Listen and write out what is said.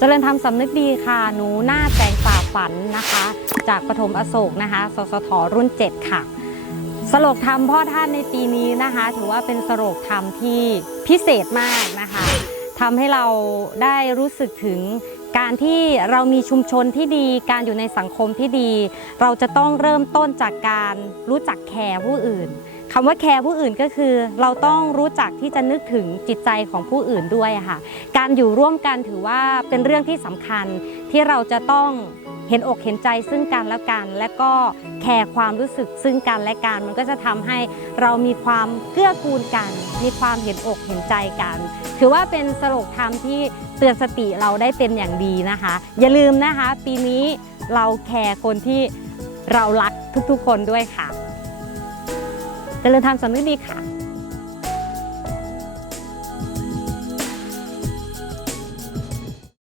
จริญธรรมสำนึกดีค่ะ หนูหน้าแจงฝ่าฝันนะคะ จากปฐมอโศกนะคะ สสทรุ่น 7 ค่ะ สโลกธรรมพ่อท่านในปีนี้นะคะ ถือว่าเป็นสโลกธรรมที่พิเศษมากนะคะทำให้เราได้รู้สึกถึงการที่เรามีชุมชนที่ดี การอยู่ในสังคมที่ดี เราจะต้องเริ่มต้นจากการรู้จักแคร์ผู้อื่น คำว่าแคร์ผู้อื่นก็คือ เราต้องรู้จักที่จะนึกถึงจิตใจของผู้อื่นด้วยค่ะการอยู่ร่วมกันถือว่าเป็นเรื่องที่สำคัญที่เราจะต้องเห็นอกเห็นใจซึ่งกันและกัน และก็แคร์ความรู้สึกซึ่งกันและกัน มันก็จะทำให้เรามีความเกื้อกูลกัน มีความเห็นอกเห็นใจกัน ถือว่าเป็นสโลกธรรมที่เตือนสติเราได้เป็นอย่างดีนะคะ อย่าลืมนะคะ ปีนี้เราแคร์คนที่เรารักทุกๆคนด้วยค่ะ เจริญธรรมสำนึกดีค่ะ